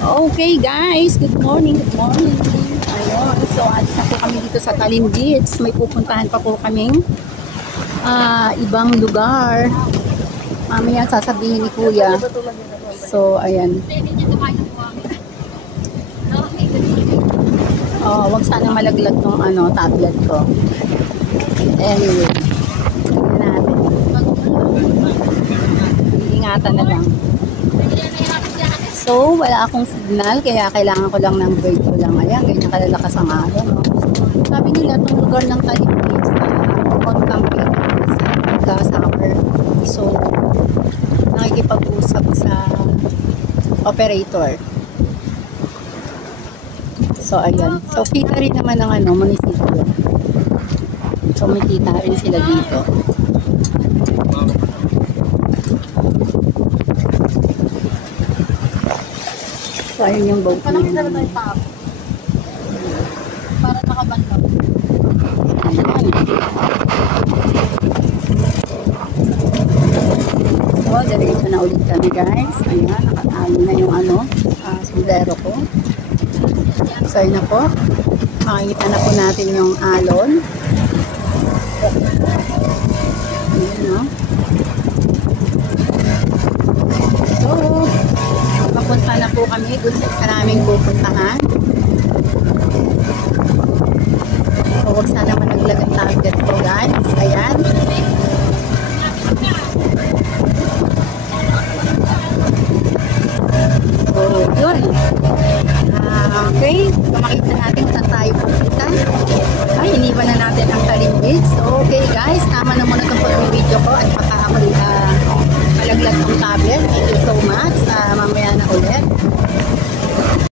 Okay guys, good morning, good morning. Ayun, so alis na po kami dito sa Talim Beach. May pupuntahan pa po kaming ibang lugar. Mamaya sasabihin ni Kuya. So, ayan. Oh, wag sanang malaglag tong tablet ko. Anyway, tingnan natin. Ingatan na lang. So, wala akong signal, kaya kailangan ko lang ng brake ko lang. Ayan, ganyan kalalakas ang alon. No? Sabi nila, itong lugar ng Talim Beach na pag-camping sa summer. So, nakikipag-usap sa operator. So, ayan. So, kita rin naman ng munisipyo. So, may kita rin sila dito. So, ayun yung boat niya. Para nakabanlaw. Ayan. So, diretso na ulit kami guys. Ayan, nakatalo na yung sombrero ko. So, ayun na po. Makikita na po natin yung alon. Ayan, no? So, papunta na po kami dun sa isa naming pupuntahan.